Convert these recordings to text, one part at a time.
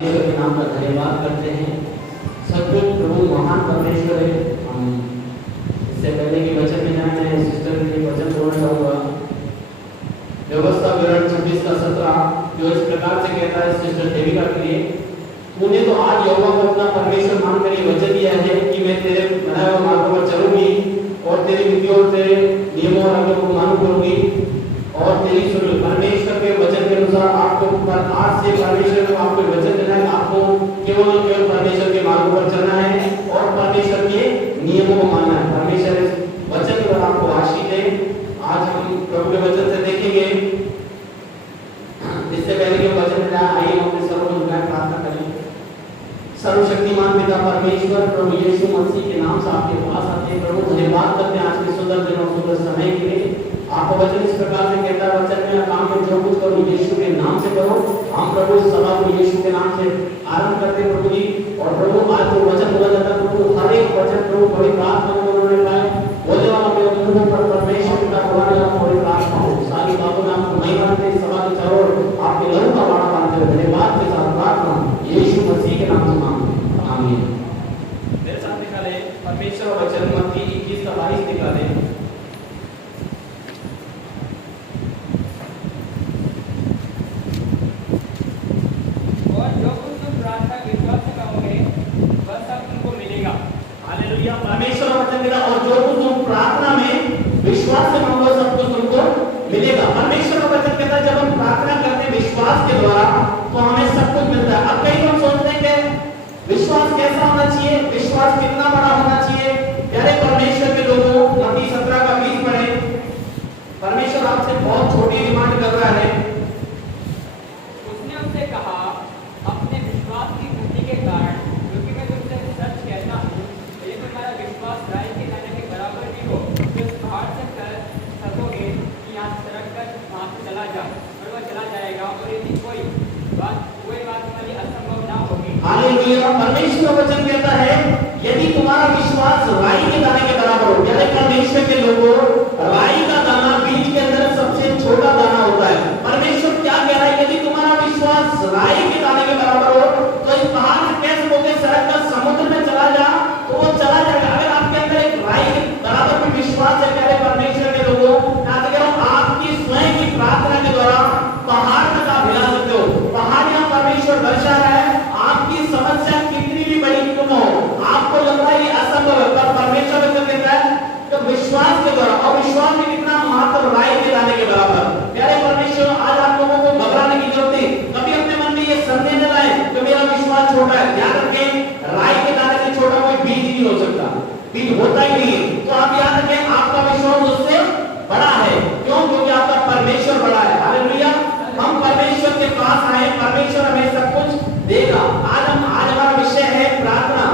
ईश्वर के नाम का धन्यवाद करते हैं। सचमुच प्रभु महान परमेश्वर है। हम इससे पहले कि वचन में जाए मैं सिस्टर के लिए वचन बोलना चाहूँगा। व्यवस्था विवरण 26 का 17 जो इस प्रकार से कहता है सिस्टर देविका के लिए, तूने तो आज यहोवा को अपना परमेश्वर मानकर ये वचन दिया है कि मैं तेरे बनाए हुए मार्गों पर चलूंगी और तेरी विधियों और तेरे नियमों और आज्ञाओं को मानू करूंगी और तेरी सुन। परमेश्वर के वचन के अनुसार आपको आज से परमेश्वर को आपको वचन देना है, आपको केवल परमेश्वर के मार्गों पर चलना है और परमेश्वर के नियमों को मानना है। परमेश्वर इस वचन पर आपको आशीष दे। आज हम प्रभु के वचन से देखेंगे। इससे पहले कि वचन में आइए हम अपने सर्वोच्च प्रार्थना करें। सर्वशक्तिमान पिता परमेश्वर प्रभु यीशु मसीह के नाम से आपके पास आते हैं। प्रभु धन्यवाद करते हैं आज के सुंदर दिन और सुंदर समय के लिए। आपका वचन इस प्रकार से कहता है, वचन में काम में जो कुछ करो यीशु के नाम से करो। हम प्रभु इस सभा को यीशु के नाम से आरंभ करते हैं प्रभु जी। और प्रभु आज जो वचन बोला जाता है प्रभु हर एक वचन प्रभु बड़ी प्रार्थना में उन्होंने पाए बोलने वाला मेरे मुंह पर परमेश्वर पिता बुलाने वाला बड़ी प्रार्थना हो। सारी बातों में आपको महिमा देते इस सभा के चारों आपके लहू का वाड़ा बांधते हुए धन्यवाद के साथ प्रार्थना यीशु मसीह के नाम से मांगते हैं, आमीन। मेरे साथ निकाले परमेश्वर वचन मत्ती 21 का 22 निकाले। परमेश्वर वचन देगा और जो कुछ तुम प्रार्थना में विश्वास से मांगो सब कुछ तुमको मिलेगा। परमेश्वर का वचन कहता है जब हम प्रार्थना करते हैं विश्वास के द्वारा तो हमें सब कुछ मिलता है। अब कई लोग सोचते हैं कि विश्वास कैसा होना चाहिए, विश्वास कितना बड़ा होना चाहिए। प्यारे परमेश्वर के लोगों मत्ती 17 का 20 पढ़े। परमेश्वर आपसे बहुत छोटी डिमांड कर रहा है। उसने उससे कहा, अपने विश्वास की वृद्धि के कारण, क्योंकि मैं तुमसे सच कहता हूं, यदि तुम्हारा विश्वास राई के दाने के बराबर भी हो तो इस पहाड़ से कह सकोगे कि यहाँ से सड़क कर वहाँ से चला जा, और वह चला जाएगा, और यदि कोई बात तुम्हारी असंभव ना होगी। हालेलुया। परमेश्वर का वचन कहता है यदि तुम्हारा विश्वास राई के दाने के बराबर हो। प्यारे परमेश्वर के लोगों, राई का दाना बीज के अंदर सबसे छोटा दाना होता है। परमेश्वर क्या कह रहा है, यदि तुम्हारा विश्वास राई के दाने के बराबर हो तो इस पहाड़ से कह सकोगे सड़क का समुद्र में चला जा तो वो चला जाएगा। अगर आपके अंदर एक राई के बराबर भी विश्वास है प्यारे परमेश्वर के लोगों, आपकी स्वयं की प्रार्थना के द्वारा पहाड़ तक आप हिला सकते हो। पहाड़ यहाँ परमेश्वर दर्शा रहा है। आपकी समस्या कितनी भी बड़ी क्यों न हो, आपको लग रहा है ये असंभव है, पर परमेश्वर वचन कहता है तो विश्वास के द्वारा, और विश्वास में कितना महत्व राई के दाने के बराबर। प्यारे परमेश्वर आज आप लोगों को घबराने की जरूरत नहीं। कभी अपने मन में ये संदेह न लाए कि मेरा विश्वास छोटा है। ध्यान रखें राई के दाने से छोटा कोई बीज नहीं हो सकता, बीज होता ही नहीं है। तो आप याद रखें आपका विश्वास उससे बड़ा है। क्यों? क्योंकि आपका परमेश्वर बड़ा है। हालेलुया। हम परमेश्वर के पास आए, परमेश्वर हमें सब कुछ देगा। आज हमारा विषय है प्रार्थना।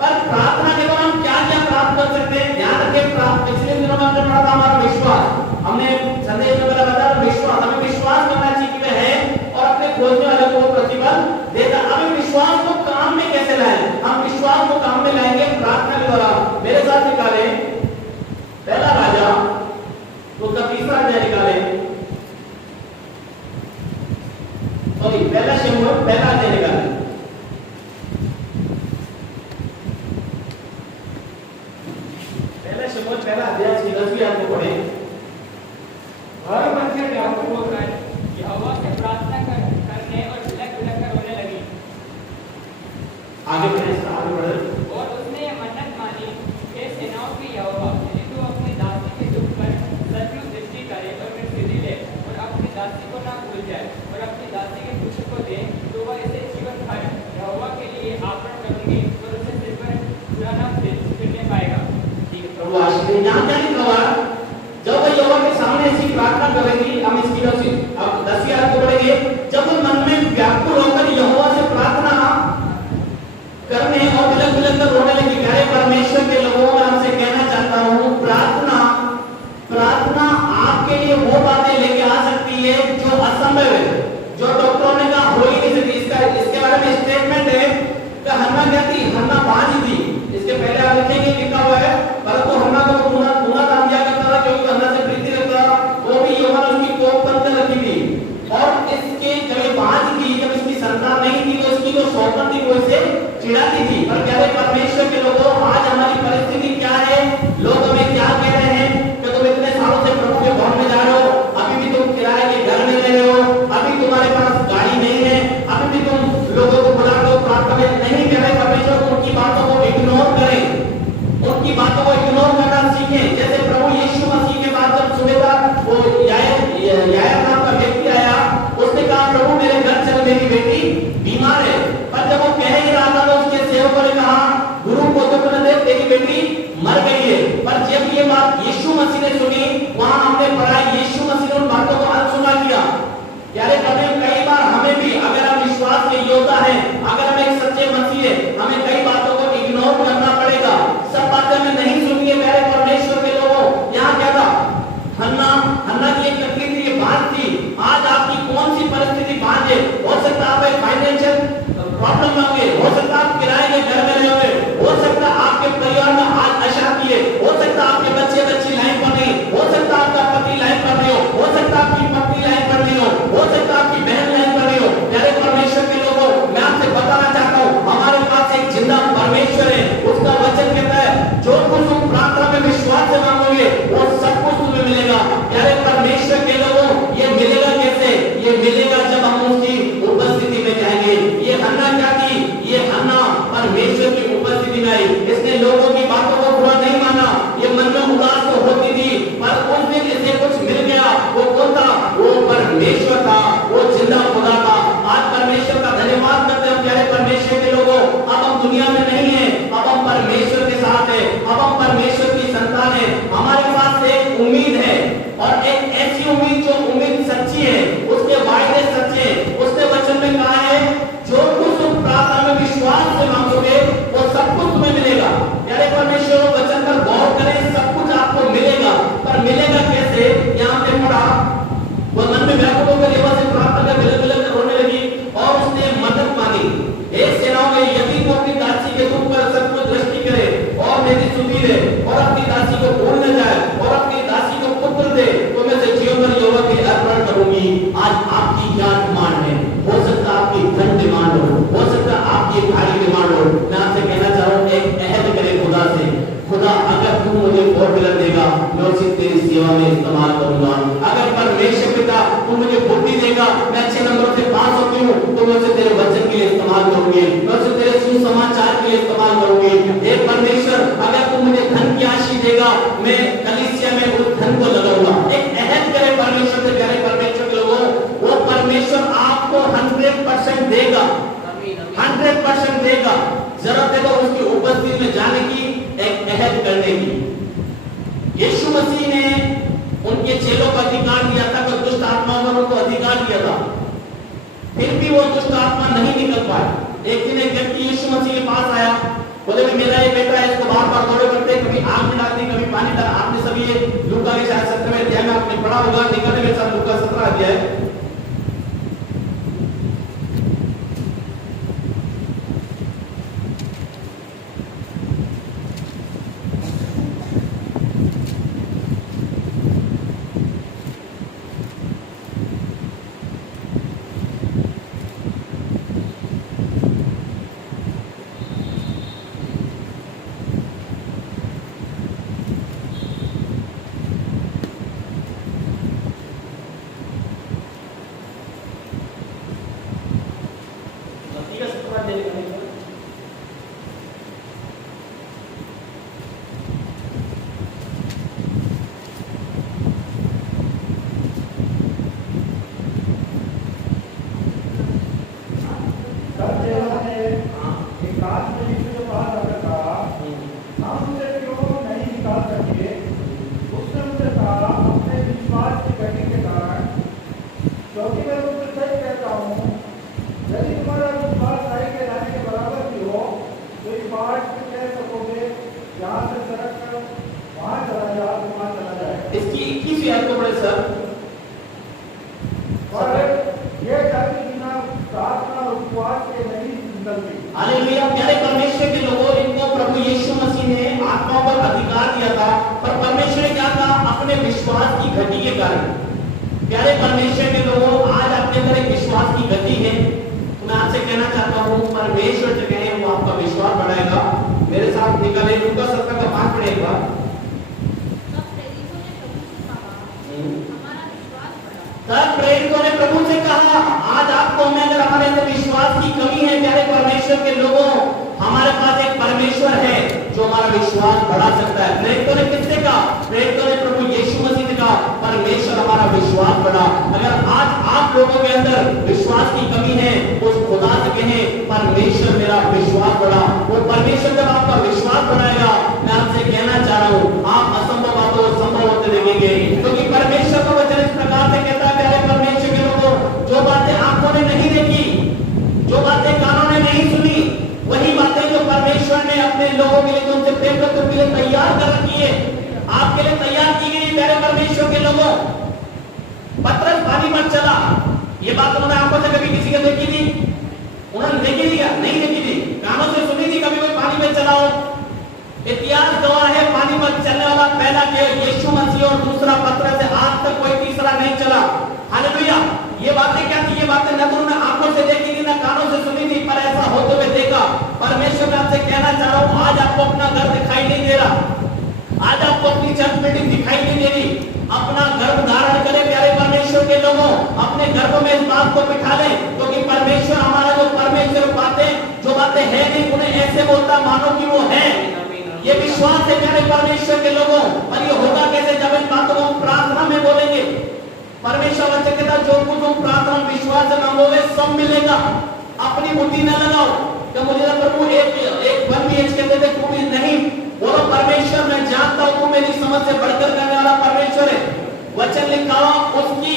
पर प्रार्थना के द्वारा हम क्या क्या प्राप्त कर सकते हैं? ध्यान रखें पिछले दिनों में हमने पढ़ा था हमारा विश्वास। हमने संदेश में बताया विश्वास, हमें विश्वास करना चाहिए कि वह है और अपने खोजने वाले को प्रतिफल देता। हमें विश्वास को काम में कैसे लाएं? हम विश्वास को काम में लाएंगे प्रार्थना के द्वारा। मेरे साथ निकाले पहला राजा उसका 3रा अध्याय निकाले, सॉरी पहला शमूएल पहला अध्याय निकाले। पहला शमूएल पहला अध्याय की 10वीं आयत को पढ़ें। और मनुष्य व्याकुल होकर यहोवा से प्रार्थना करने और बिलख कर रोने लगी। आगे बढ़े, आगे बढ़े। और उसने यह मन्नत मानी, हे सेनाओं की यहोवा, यदि तू अपनी दासी के दुख पर सचमुच दृष्टि करे और मेरी स्थिति ले और अपनी दासी को ना भूल जाए और अपनी दासी के पुत्र को दे, तो वह इसे जीवन भर यहोवा के लिए अर्पण करूंगी और उसे सिर पर पुराना फिरने पाएगा। ठीक है, प्रभु आशीष दे। यहाँ क्या लिखा हुआ है? जब वह यहोवा के सामने ऐसी प्रार्थना करेगी, हम इसकी अब 10वीं आयत को पढ़ेंगे। जब वह मन में व्याकुल होकर यहोवा से प्रार्थना करने और बिलख बिलख कर रोने लगी। प्यारे परमेश्वर के लोगों, मैं आपसे कहना चाहता हूँ प्रार्थना आपके लिए वो बातें लेके आ सकती है जो असंभव है, जो डॉक्टरों ने कहा हो ही नहीं सकती। इसके बारे में स्टेटमेंट है कि हन्ना क्या थी? हन्ना बांझ थी। इसके पहले आप लिखेंगे लिखा हुआ है, परंतु हन्ना को दूना दान दिया करता था क्योंकि हन्ना से प्रीति रखता था। वो भी यहोवा ने उसकी ओपनली कोई से चिढ़ाती थी। पर प्यारे परमेश्वर के लोगों, आज हमारी परिस्थिति क्या है? लोग हमें क्या कह रहे हैं कि तुम इतने सालों से प्रभु के भवन में जा रहे हो, अभी भी तुम किराए के घर में रह रहे हो, अभी तुम्हारे पास गाड़ी नहीं है, अभी भी तुम लोगों को बुलाते हो प्रार्थना में नहीं। प्यारे परमेश्वर, उनकी बातों को इग्नोर करें, उनकी बातों को इग्नोर करना सीखें। जैसे प्रभु यीशु मसीह के बाद जब सुबह था, वो यायर नाम का व्यक्ति आया, उसने कहा प्रभु मेरे घर चल, मेरी बेटी बीमार है। पर जब वो कह ही रहा था तो उसके सेवकों ने कहा गुरु को दुख न दे, तेरी बेटी मर गई है। पर जब ये बात यीशु मसीह ने सुनी, वहां हमने पढ़ा यीशु मसीह ने उन बातों को अनसुना किया। यारे कई बार हमें भी, अगर हम विश्वास के योद्धा हैं, अगर हम एक सच्चे मसीह हैं, हमें कई बातों को इग्नोर करना पड़ेगा। सब बातें हमें नहीं सुनिए। प्यारे परमेश्वर के लोगों, यहाँ क्या था? हन्ना की एक तकलीफ थी, ये बात थी। आज आपकी कौन सी परिस्थिति बात है? हो सकता है आप एक फाइनेंशियल प्रॉब्लम में होंगे, हो सकता है आप किराए के घर में रहे होंगे, हो सकता है आपके परिवार में आज अशांति है, हो सकता है आपके बच्चे लाइन पर नहीं, हो सकता है आपका पति लाइन पर नहीं हो सकता है आपकी पत्नी लाइन पर नहीं हो सकता है आपकी बहन लाइन पर नहीं हो। प्यारे परमेश्वर के लोगों, मैं आपसे बताना चाहता हूँ, हमारे पास एक जिंदा परमेश्वर है। उसका वचन कहता है जो कुछ तुम प्रार्थना में विश्वास से मांगोगे वो सब कुछ तुम्हें मिलेगा। प्यारे परमेश्वर के लोगों, ये मिलेगा कैसे? ये मिलेगा जब हम उसकी उपस्थिति में जाएंगे। ये हन्ना क्या थी? ये हन्ना परमेश्वर की उपस्थिति में आई। इसने लोगों की बातों को बुरा नहीं माना। ये मन में उदास तो होती थी, पर उस दिन इसे कुछ मिल गया। वो कौन था? वो परमेश्वर था, वो जिंदा खुदा था। आज परमेश्वर का धन्यवाद करते हैं प्यारे परमेश्वर के लोगों। अब हम दुनिया में नहीं है, अब हम परमेश्वर के साथ है, अब हम परमेश्वर की संतान है। हमारे पास एक उम्मीद है, और एक ऐसी उम्मीद जो उम्मीद सच्ची है, उसके वायदे सच्चे हैं। उसने वचन में कहा है जो कुछ तुम प्रार्थना में विश्वास से मांगोगे वो सब कुछ तुम्हें मिलेगा। प्यारे परमेश्वर वचन पर गौर करें, सब कुछ आपको मिलेगा। पर मिलेगा कैसे? यहाँ पे पढ़ा, वो मन में व्याकुल होकर यहोवा से प्रार्थना कर बिलबिल रोने लगी और उसने मदद मांगी। हे सेनाओं में, यदि तू अपनी दासी के दुख पर सचमुच दृष्टि करे और मेरी सुधीर है और अपनी दासी को भूल न जाए और अपनी दासी को पुत्र दे, तो मैं से जीवन भर यहोवा के अर्पण करूंगी। आज आपकी क्या डिमांड है? हो सकता है आपकी धन डिमांड हो सकता है आपकी गाड़ी डिमांड हो। मैं आपसे कहना चाह रहा हूँ, एक अहद करे खुदा से, खुदा अगर तू मुझे 4 व्हीलर देगा, मैं उसे तेरी सेवा में इस्तेमाल करूंगा। अगर परमेश्वर पिता तू मुझे बुद्धि देगा, मैं अच्छे नंबर से पास होती हूँ, तो मैं उसे तेरे वचन के लिए इस्तेमाल करूंगी, मैं उसे तेरे सुसमाचार के लिए इस्तेमाल करूंगी। हे परमेश्वर, अगर तू मुझे धन की आशीष देगा, मैं कलीसिया में उस धन को लगाऊंगा। एक अहद करे परमेश्वर से। प्यारे परमेश्वर के लोगों, वो परमेश्वर आपको 100% देगा, 100% देगा। जरूरत है तो उसकी उपस्थिति में जाने की, एक अहद करने की। यीशु मसीह ने उनके चेलों को अधिकार दिया था, कि दुष्ट आत्माओं पर उनको अधिकार दिया था, फिर भी वो दुष्ट आत्मा नहीं निकल पाए। एक दिन एक व्यक्ति यीशु मसीह के पास आया, बोले कि मेरा ये बेटा है, इसको बार-बार दौरे करते, कभी आग में डालती, कभी पानी डाल। आपने सभी ये लूका के शायद 17वें अध्याय में आपने पढ़ा होगा, निकलने में सब लूका 17 अध्याय। इसकी 21वीं आयत को पढ़े सर। और ये जाति बिना प्रार्थना और उपवास के नहीं निकलती। हालेलुया। प्यारे परमेश्वर के लोगों, इनको प्रभु यीशु मसीह ने आत्माओं पर अधिकार दिया था, पर परमेश्वर ने क्या कहा? अपने विश्वास की गति के कारण। प्यारे परमेश्वर के लोगों, आज आपके अंदर एक विश्वास की गति है, तो मैं आपसे कहना चाहता हूँ परमेश्वर जो कहे वो आपका विश्वास बढ़ाएगा। मेरे साथ निकले लूका 17 का 5 पढ़े एक बार। तब प्रेरितों ने प्रभु से कहा, आज आपको मैं अगर हमारे अंदर विश्वास की कमी है प्यारे परमेश्वर के लोगों, हमारे पास एक परमेश्वर है जो हमारा विश्वास बढ़ा सकता है। प्रेरितों ने किससे कहा? प्रेरितों ने प्रभु यीशु मसीह से कहा, परमेश्वर हमारा विश्वास बढ़ा। अगर आज आप लोगों के अंदर विश्वास की कमी है, उस खुदा से कहें, परमेश्वर मेरा विश्वास बढ़ा। वो परमेश्वर जब आपका विश्वास बढ़ाएगा, मैं आपसे कहना चाह रहा हूँ, आप असंभव बातों को संभव होते देखेंगे, क्योंकि परमेश्वर का वचन इस प्रकार से कहता है प्यारे परमेश्वर के लोगों, जो बातें आंखों ने नहीं देखी, जो बातें कानों ने नहीं सुनी, वही बातें जो परमेश्वर ने अपने लोगों के लिए, जो उनसे प्रेम करते उनके लिए तैयार कर रखी है, आपके लिए तैयार की गई प्यारे परमेश्वर के लोगों। पतरस पानी पर चला, ये बात उन्होंने आंखों से कभी किसी को देखी थी? उन्होंने देखी थी क्या? नहीं देखी थी। कानों से सुनी थी कभी कोई पानी में चला हो? इतिहास गवाह है, पानी पर चलने वाला पहला केवल यीशु मसीह और दूसरा पतरस है, आज तक कोई तीसरा नहीं चला। हालेलुया। ये बातें क्या थी? ये बातें न तो उन्होंने आंखों से देखी थी, न कानों से सुनी थी, पर ऐसा होते हुए देखा। परमेश्वर मैं आपसे कहना चाह रहा हूँ, आज आपको अपना घर दिखाई नहीं दे रहा, आज आपको अपनी चर्च बिल्डिंग दिखाई नहीं दे रही। अपना गर्भ धारण करें प्यारे परमेश्वर के लोगों, अपने गर्भ में इस बात को बिठा लें, क्योंकि परमेश्वर हमारा जो परमेश्वर बातें जो बातें है नहीं, उन्हें ऐसे बोलता मानो कि वो है। ये विश्वास है प्यारे परमेश्वर के लोगों। और ये होगा कैसे? जब इन बातों को हम प्रार्थना में बोलेंगे। परमेश्वर वचन कहता है, जो कुछ तुम प्रार्थना विश्वास से मांगोगे सब मिलेगा। अपनी बुद्धि न लगाओ कि मुझे ना प्रभु एक 1 BHK कहते थे, तू भी नहीं बोलो, परमेश्वर मैं जानता हूं तू मेरी समझ से बढ़कर करने वाला परमेश्वर है। वचन लिखा हुआ, उसकी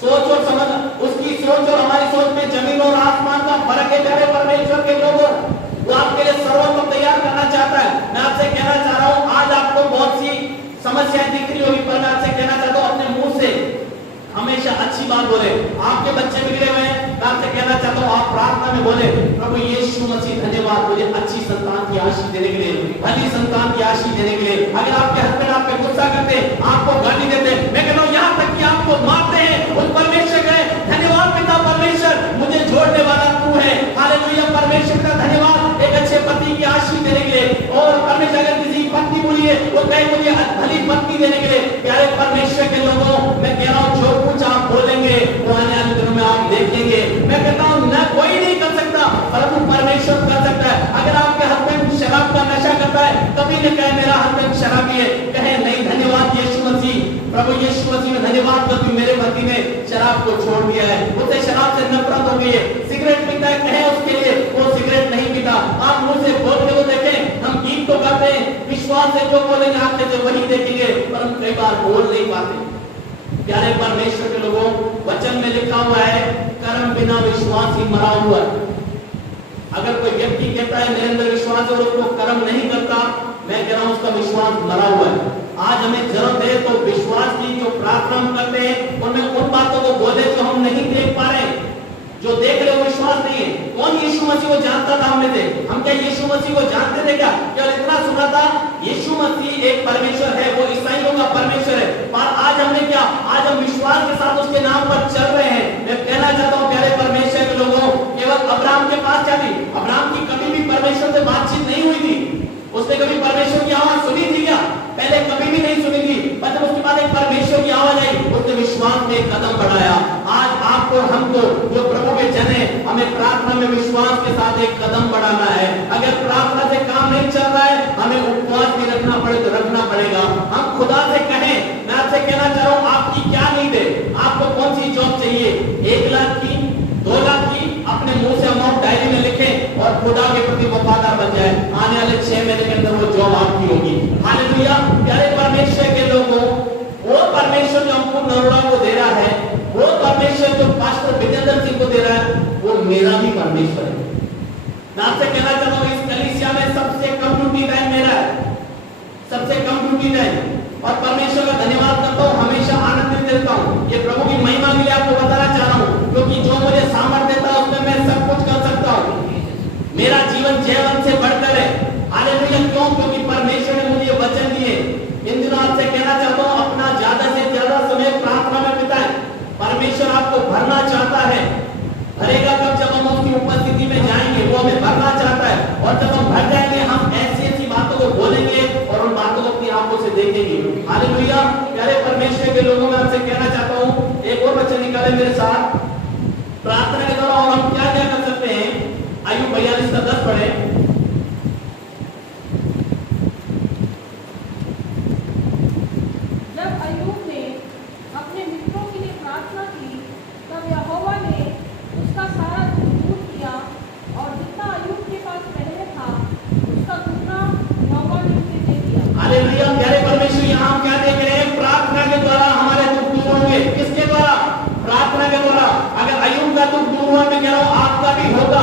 सोच और समझ, उसकी सोच और हमारी सोच में जमीन और आसमान का फर्क है प्यारे परमेश्वर के लोगों। वो आपके लिए सर्वोत्तम तैयार करना चाहता है। मैं आपसे कहना चाह रहा हूं, आज आपको बहुत सी समस्याएं दिख रही होगी, पर मैं आपसे कहना चाहता हूं, अपने मुंह से हमेशा अच्छी बात बोले। आपके बच्चे बिगड़े हुए हैं, मैं आपसे कहना चाहता हूं, आप प्रार्थना में बोले, प्रभु यीशु मसीह धन्यवाद मुझे अच्छी संतान की आशीष देने के लिए, भली संतान की आशीष देने के लिए। अगर आपके हस्बैंड आप पे गुस्सा करते, आपको गाली देते, मैं कहता हूं यहां तक कि आपको मारते हैं, उस परमेश्वर कहे, धन्यवाद पिता परमेश्वर, मुझे छोड़ने वाला तू है। हालेलुया। परमेश्वर का धन्यवाद एक अच्छे पति की आशीष देने के लिए। और परमेश्वर अगर किसी की पत्नी बोली है, वो कहे मुझे भली पत्नी देने के लिए। प्यारे परमेश्वर के लोगों, मैं कह रहा हूं, जो कुछ आप बोलेंगे वो आने वाले दिनों में आप देखेंगे। मैं कहता हूं, न कोई नहीं कर सकता, परंतु परमेश्वर कर सकता है। अगर आपके हस्बैंड शराब का नशा करता है, कभी न कहे मेरा हस्बैंड शराबी है, कहे नहीं धन्यवाद यीशु मसीह, प्रभु यीशु मसीह में धन्यवाद करती हूं, मेरे पति ने शराब को छोड़ दिया है, उसे शराब से नफरत हो गई है। सिगरेट पीता है, कहे उसके लिए वो सिगरेट नहीं पीता। आप मुंह से बोलने को देखें, हम गीत तो करते हैं, विश्वास से जो बोलेंगे आपके से वही देखेंगे, पर हम कई बार बोल नहीं पाते। प्यारे परमेश्वर के लोगों, वचन में लिखा हुआ है, कर्म बिना विश्वास ही मरा हुआ है। अगर कोई व्यक्ति कहता है मेरे अंदर विश्वास और उसको कर्म नहीं करता, मैं कह रहा हूं उसका विश्वास मरा हुआ है। आज हमें जरूरत है तो विश्वास की जो प्रार्थना हम करते हैं, उनमें उन बातों को बोले जो हम नहीं देख पा रहे, जो देख रहे हो विश्वास नहीं है। कौन यीशु मसीह को जानता था? हमने थे, हम क्या यीशु मसीह को जानते थे क्या? केवल इतना सुना था यीशु मसीह एक परमेश्वर है, वो ईसाइयों का परमेश्वर है, पर आज हमने क्या, आज हम विश्वास के साथ उसके नाम पर चल रहे हैं। मैं कहना चाहता हूं प्यारे परमेश्वर के लोगों, केवल अब्राहम के पास क्या थी? अब्राहम की कभी भी परमेश्वर से बातचीत नहीं हुई थी, उसने कभी परमेश्वर की आवाज सुनी थी क्या? पहले कभी भी नहीं सुनी थी, पर जब उसके बाद एक परमेश्वर की आवाज आई, उसने विश्वास में एक कदम बढ़ाया। आज आपको हमको जो प्रभु के जन है, हमें प्रार्थना में विश्वास के साथ एक कदम बढ़ाना है। अगर प्रार्थना से काम नहीं चल रहा है, हमें उपवास भी रखना पड़े तो रखना पड़ेगा। हम खुदा से कहें, मैं आपसे कहना चाह रहा हूं, आपकी क्या नीड है? आपको कौन सी जॉब चाहिए? 1 लाख की, 2 लाख की? अपने मुंह से अमाउंट डायरी में लिखें और खुदा के प्रति वफादार बन जाए। आने वाले 6 महीने के अंदर वो जॉब आपकी होगी। हालेलुया। प्यारे परमेश्वर के लोगों, वो परमेश्वर जो हमको नरोड़ा को दे रहा है, वो परमेश्वर जो पास्टर विजेंद्र सिंह को दे रहा है, वो मेरा भी परमेश्वर है। मैं आपसे कहना चाहता हूं, इस कलीसिया में सबसे कम ड्यूटी टाइम मेरा है, सबसे कम ड्यूटी टाइम, और परमेश्वर का धन्यवाद करता हूं, हमेशा आनंदित रहता हूं। ये प्रभु की महिमा के लिए आपको बताना चाह रहा हूं, क्योंकि जो मुझे सामर्थ्य देता है उसमें मैं सब कुछ कर सकता हूं। मेरा जीवन जीवन से बढ़कर है। हालेलुया। क्यों? क्योंकि परमेश्वर ने मुझे वचन दिए। इन दिनों आपसे कहना चाहता हूं, अपना ज्यादा से ज्यादा समय प्रार्थना में बिताएं। परमेश्वर आपको भरना चाहता है। भरेगा कब? जब हम उसकी उपस्थिति में जाएंगे। वो लोगों में आपसे कहना चाहता हूं, एक और वचन निकाले मेरे साथ। प्रार्थना के द्वारा और हम क्या क्या कर सकते हैं? आयु 42:10 पढ़े। जब अय्यूब ने अपने मित्रों के लिए प्रार्थना की, तब यहोवा ने उसका सारा दुख दूर किया और जितना अय्यूब के पास पहले था, उसका दुगना यहोवा ने उसे दे दिया। हालेलुया। प्यारे परमेश्वर, यहाँ हम क्या देख रहे हैं? प्रार्थना के द्वारा हमारे दुख दूर होंगे। किसके द्वारा? प्रार्थना के द्वारा। अगर अय्यूब का दुख दूर हुआ, मैं कह रहा हूं आपका भी होगा।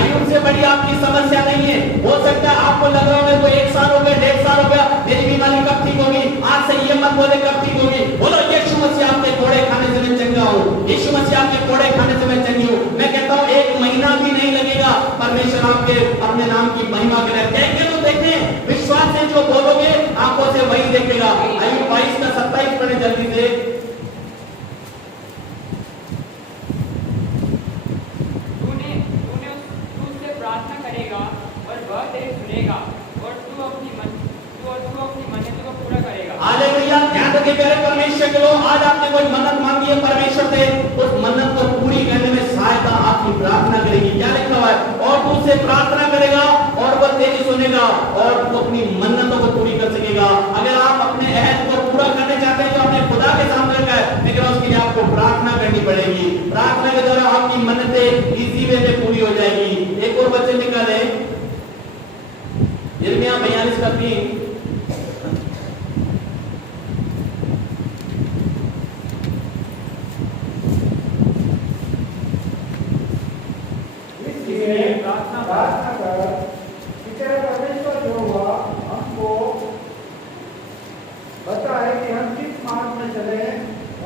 अय्यूब से बड़ी आपकी समस्या नहीं है। हो सकता है आपको लग रहा होगा तो 1 साल हो गया, 1.5 साल हो गया, मेरी बीमारी कब ठीक होगी? आज से ये मत बोले कब ठीक होगी। बोलो यीशु मसीह आपके कोड़े खाने से मैं चंगा हूँ, यीशु मसीह आपके कोड़े खाने से मैं चंगी हूँ। मैं कहता हूँ 1 महीना भी नहीं लगेगा, परमेश्वर आपके अपने नाम की महिमा करेगा। देखें तो देखें, विश्वास से जो बोलोगे आंखों से वही देखेगा। अय्यूब 22:27 पढ़े जल्दी से। प्रार्थना करेगा और वह तेरी सुनेगा और तू अपनी मन्नतों को पूरा करेगा। हालेलुया। ध्यान रखिए प्यारे परमेश्वर के लोग, आज आपने कोई मन्नत मांगी है परमेश्वर से, उस मन्नत को पूरी करने में सहायता आपकी प्रार्थना करेगी। क्या लिखा हुआ है? और तू उससे प्रार्थना करेगा और वह तेरी सुनेगा और तू अपनी मन्नतों को पूरी कर सकेगा। अगर आप अपने अहद को पूरा करने चाहते हैं जो आपने खुदा के सामने रखा है, लेकिन उसके लिए आपको प्रार्थना करनी पड़ेगी। प्रार्थना के द्वारा आपकी मन्नतें इजी वे में पूरी हो जाएगी। एक और वचन निकाले, यिर्मयाह 42:3। इसलिए प्रार्थना कर कि तेरा परमेश्वर यहोवा हमको बताए कि हम किस मार्ग में चले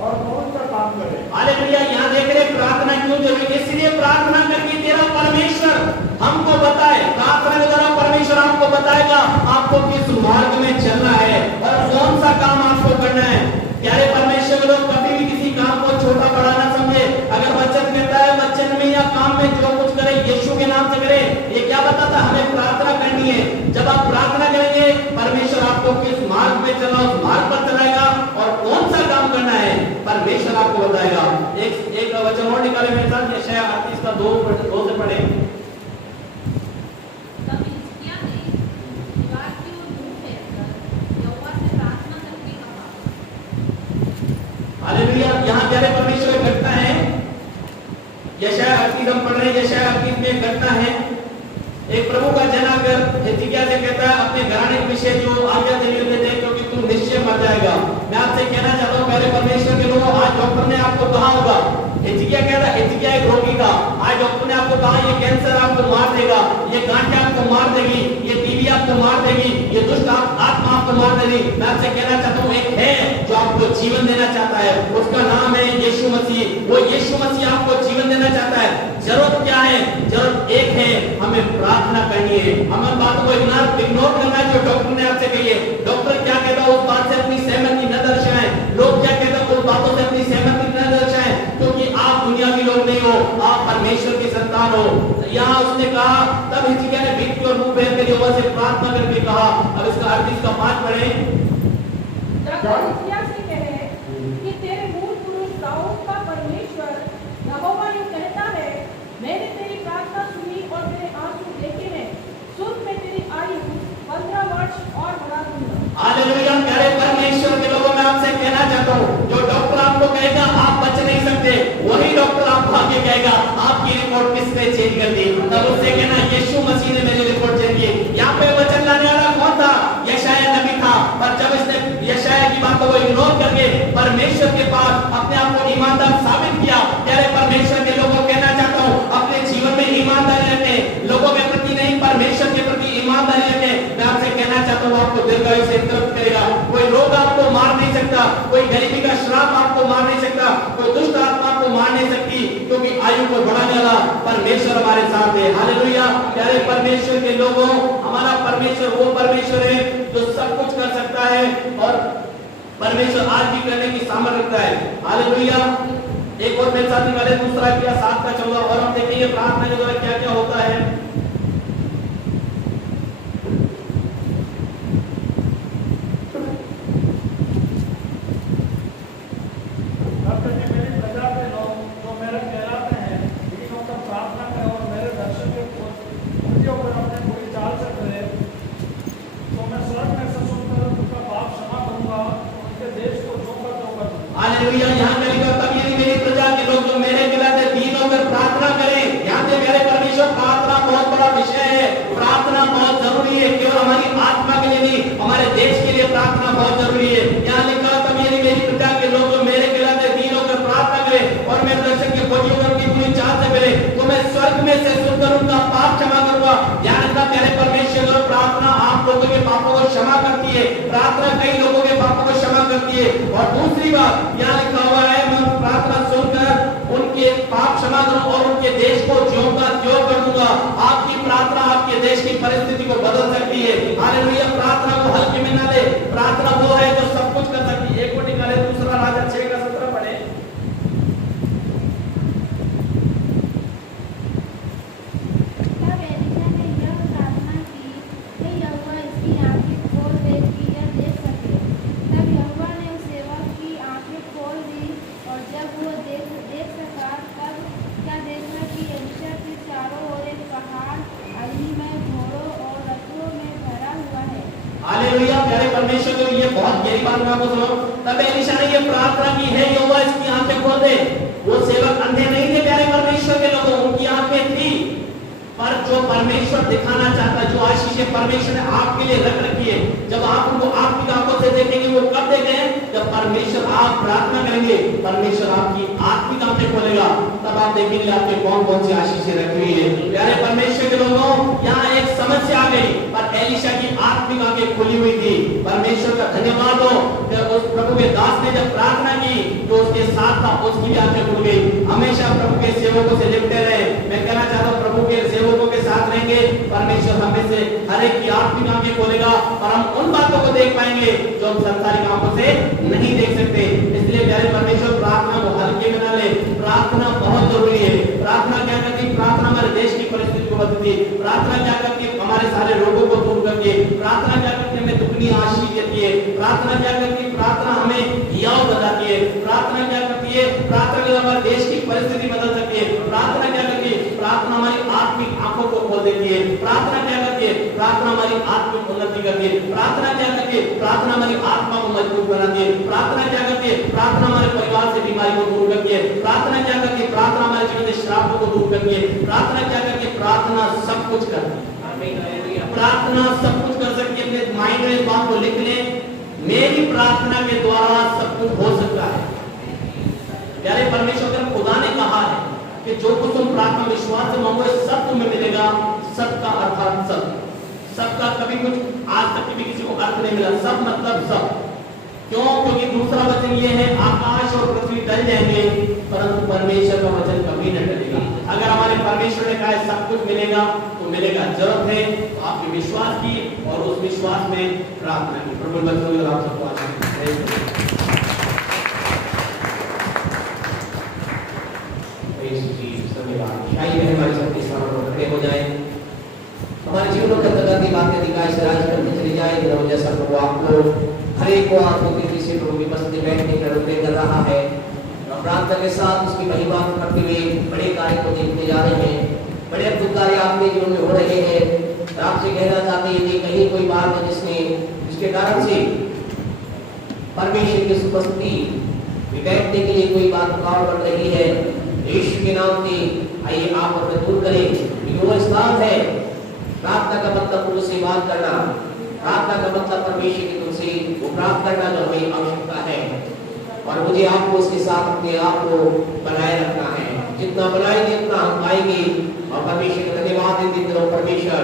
और कौन सा काम करें। हालेलुया। यहाँ देख रहे प्रार्थना क्यों जरूरी है? इसलिए प्रार्थना करके तेरा परमेश्वर हमको बताए। प्रार्थना के द्वारा परमेश्वर आपको बताएगा आपको किस मार्ग में चलना है और कौन सा काम आपको करना है। प्यारे परमेश्वर के लोग, कभी भी किसी काम को छोटा बड़ा ना समझे। अगर वचन कहता है वचन में या काम में जो कुछ करे यीशु के नाम से करे। ये क्या बताता? हमें प्रार्थना करनी है। जब आप प्रार्थना करेंगे, परमेश्वर आपको किस मार्ग में चलना उस मार्ग पर चलाएगा और कौन सा काम करना है परमेश्वर आपको बताएगा। एक वचन और निकाले मेरे साथ, यशायाह 38:2 से पढ़े। तब हिजकिय्याह ने दीवार की ओर मुंह फेरकर यहोवा से प्रार्थना करके कहा। हालेलुया। यहाँ प्यारे परमेश्वर की घटना है। यशायाह 38 हम पढ़ रहे हैं। यशायाह 38 में एक घटना है। एक प्रभु का जन आकर हिजकिय्याह से कहता है अपने घराने के विषय जो आज्ञा देनी होते थे, क्योंकि तू निश्चय मर जाएगा। मैं आपसे कहना चाहता हूँ प्यारे परमेश्वर के लोगों, आज डॉक्टर ने आपको कहा होगा, हिजकिय्याह कहता, हिजकिय्याह एक रोगी था, आज डॉक्टर ने आपको कहा ये कैंसर आपको मार देगा, ये गांठें आपको मार देगी, ये टीबी आपको मार देगी, ये दुष्ट आत्मा आपको मार देगी। मैं आपसे कहना चाहता हूँ एक है जो आपको जीवन देना चाहता है, उसका नाम है यीशु मसीह। वो यीशु मसीह आपको जीवन देना चाहता है। जरूरत क्या है? जरूरत एक है, हमें प्रार्थना करनी है। हमें बातों को इग्नोर करना है जो डॉक्टर ने आपसे कही है। डॉक्टर क्या कहता है उस बात से अपनी सहमति न दर्शाएं। लोग क्या कहते हैं उस बातों से अपनी सहमति न दर्शाएं, क्योंकि आप दुनियावी लोग नहीं हो, आप परमेश्वर की संतान हो। यहाँ उसने कहा, तब हिजकिय्याह ने भीख की ओर मुंह फेर कर यहोवा से प्रार्थना करके कहा। अब इसका अर्थ इसका 5 पढ़ें। जाकर हिजकिय्याह से कहे कि तेरे मूल पुरुष दाऊद का परमेश्वर यहोवा यूं कहता है, मैंने तेरी प्रार्थना सुनी और तेरे आंसू देखे हैं। सुन, मैं तेरी आयु 15 वर्ष और बढ़ा दूंगा। हालेलुया। प्यारे परमेश्वर के लोगों, मैं आपसे कहना चाहता हूँ, जो डॉक्टर आपको कहेगा आप बच नहीं सकते, वही डॉक्टर आपको आगे कहेगा आपकी रिपोर्ट किसने चेंज कर दी, तब उससे कहना यीशु मसीह ने मेरी रिपोर्ट चेंज की। यहाँ पे वचन लाने वाला कौन था? यशायाह नबी था। पर जब इसने यशायाह की बातों को इग्नोर करके परमेश्वर के पास अपने आप को ईमानदार साबित किया, प्यारे परमेश्वर के लोगों कहना चाहता हूँ, अपने जीवन में ईमानदारी रखें, लोगों के प्रति नहीं परमेश्वर के प्रति ईमानदारी रखें। मैं आपसे कहना चाहता हूँ आपको दीर्घायु से तृप्त करेगा। कोई रोग आपको मार नहीं सकता, कोई गरीबी का श्राप आपको मार नहीं सकता, कोई दुष्ट आत्मा आपको मार नहीं सकती, क्योंकि आयु को बढ़ाने वाला परमेश्वर हमारे साथ है। हालेलुया। प्यारे परमेश्वर के लोगों, हमारा परमेश्वर वो परमेश्वर है जो सब कुछ कर सकता है और परमेश्वर आज भी करने की सामर्थ्य रखता है। हालेलुया। एक और मेरे साथ निकाले दूसरा किया 7:14 और हम देखेंगे प्रार्थना के द्वारा क्या क्या होता है। करती है, प्रार्थना कई लोगों के पापों को क्षमा करती है। और दूसरी बात यहाँ लिखा हुआ है, मैं प्रार्थना सुनकर उनके पाप क्षमा करूं और उनके देश को ज्यों का त्यों कर दूंगा। आपकी प्रार्थना आपके देश की परिस्थिति को बदल सकती है। हालेलुया। प्रार्थना को हल्के में ना ले, प्रार्थना वो है जो सब कुछ कर सकती है। एक को निकाले, दूसरा राजा 6:17 पढ़े। हालेलुया। प्यारे परमेश्वर को ये बहुत गहरी बात मैं आपको सुनाऊं। तब एलीशा ने ये प्रार्थना की है, यहोवा इसकी आंखें खोल दे। वो सेवक अंधे नहीं थे प्यारे परमेश्वर के लोगों, उनकी आंखें थी, पर जो परमेश्वर दिखाना चाहता, जो आशीष परमेश्वर ने आपके लिए रख रखी है, जब आप उनको आपकी आंखों से देखेंगे, वो कब देखेंगे? जब परमेश्वर आप प्रार्थना करेंगे, परमेश्वर आपकी आत्मिक आंखें खोलेगा, तब आप देखेंगे आपके कौन कौन सी आशीषें रखी हुई है। प्यारे परमेश्वर के लोगों, यहाँ एक समस्या आ गई, पर एलीशा की आत्मिक आंखें खुली हुई थी। परमेश्वर का धन्यवाद हो, जब उस प्रभु के दास ने जब प्रार्थना की, तो उसके साथ था उसकी भी आंखें खुल गई। हमेशा प्रभु के सेवकों से लिपटे रहे। मैं कहना चाहता हूँ, प्रभु के सेवकों के साथ रहेंगे, परमेश्वर हमें से हर एक की आत्मिक आंखें खोलेगा और हम उन बातों को देख पाएंगे जो हम संसारिक आंखों से नहीं देख सकते। इसलिए प्यारे परमेश्वर, प्रार्थना को हल्के में ना ले, प्रार्थना बहुत जरूरी है। प्रार्थना क्या करती है? प्रार्थना हमारे देश की परिस्थिति को बदलती है। प्रार्थना क्या करती है? हमारे सारे रोगों को दूर करती है। प्रार्थना क्या करती है? हमें दुगनी आशीष देती है। प्रार्थना क्या करती है? प्रार्थना हमें हियाव बनाती है। प्रार्थना क्या करती है? प्रार्थना से हमारे देश की परिस्थिति बदल सकती है। प्रार्थना क्या करती है? प्रार्थना हमारी आत्मिक आंखों को खोल देती है। प्रार्थना क्या करती है? प्रार्थना हमारी आत्मिक उन्नति करती है। प्रार्थना क्या करती है? प्रार्थना हमारी आत्मा को मजबूत बनाती है। प्रार्थना क्या करती है? प्रार्थना हमारे परिवार से बीमारी को दूर करती है। प्रार्थना क्या करती है? प्रार्थना हमारे जीवन से श्रापों को दूर करती है। प्रार्थना क्या करती है? प्रार्थना सब कुछ करती है। प्रार्थना सब कुछ कर सकती है। अपने माइंड में इस बात को लिख लें, मेरी प्रार्थना के द्वारा सब कुछ हो सकता है। प्यारे परमेश्वर, खुदा ने कहा है कि जो कुछ तुम प्रार्थना विश्वास से मांगोगे सब तुम्हें मिलेगा। सबका अर्थात सब, सबका कभी कुछ आज तक कभी किसी को अर्थ नहीं मिला। सब मतलब सब। क्यों? क्योंकि दूसरा वचन ये है, आकाश और पृथ्वी टल जाएंगे परंतु परमेश्वर का वचन कभी न टलेगा। अगर हमारे परमेश्वर ने कहा सब कुछ मिलेगा तो मिलेगा। जरूरत है तो आपके विश्वास की और उस विश्वास में प्रार्थना की। प्रभु बच्चों आप सबको हो जाए, हमारे जीवनों के अंतर्गत बातें दिखाई से राज करते चली जाए। जैसा प्रभु आपको हर एक को आपको किसी प्रभु की मस्ती बैठने का रुपये कर रहा है, प्रार्थना के साथ उसकी महिमा करते हुए बड़े कार्य को देखते जा रहे हैं। बड़े अद्भुत कार्य आपके जीवन में हो रहे हैं। आपसे कहना चाहते हैं कि कहीं कोई बात है जिसके कारण से परमेश्वर की उपस्थिति में बैठने के लिए कोई बात रुकावट पड़ रही है, यीशु के नाम से आइए आप अपने दूर करें। वो स्थान है, प्रार्थना का मतलब प्रभु से बात करना, प्रार्थना का मतलब परमेश्वर की तुमसे वो प्राप्त करना जो हमें आवश्यकता है। और मुझे आपको उसके साथ अपने आप को बनाए रखना है। जितना बनाएंगे उतना हम पाएंगे। और परमेश्वर का धन्यवाद देते रहो। परमेश्वर,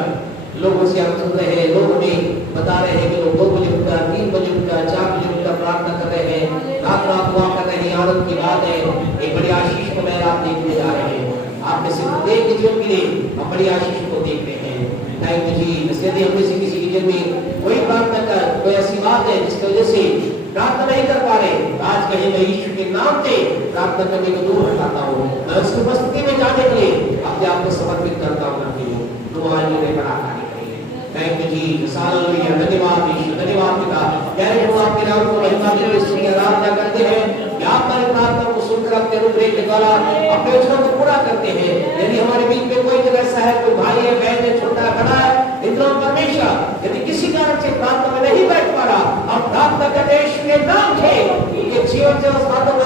लोगों से हम सुन रहे हैं, लोग हमें बता रहे हैं कि लोग 2 बजे उठकर 3 बजे उठकर 4 बजे उठकर प्रार्थना कर रहे हैं, रात रात दुआ कर रहे हैं। आनंद की बात है, एक बड़ी आशीष को मैं आप देखने जा रहे हैं। आपने सिर्फ देख जीवन के लिए हम बड़ी आशीष को देख रहे हैं। थैंक यू जी। यदि हम में से किसी के जीवन में कोई प्रार्थना कर कोई ऐसी बात है जिसकी वजह से प्रार्थना नहीं कर पा रहे, आज कहीं मैं यीशु के नाम से प्रार्थना करने को दूर हटाता हूँ। मैं उसकी उपस्थिति में जाने के लिए अपने आप को समर्पित करता हूँ। थैंक यू जी। हालेलुया। धन्यवाद यीशु, धन्यवाद पिता। प्यारे प्रभु, आपके नाम को महिमा देते स्तुति आराधना करते हैं। आप हमारी प्रार्थना को सुनकर अपने रूपरेख के द्वारा अपने वचनों को पूरा करते हैं। यदि हमारे बीच में कोई जगह ऐसा है, कोई भाई है, बहन है, छोटा बड़ा है, इतना परमेश्वर यदि किसी कारण से प्रार्थना में नहीं बैठ पा रहा, अब प्रार्थना करते यीशु के नाम से उनके जीवन से उस बातों को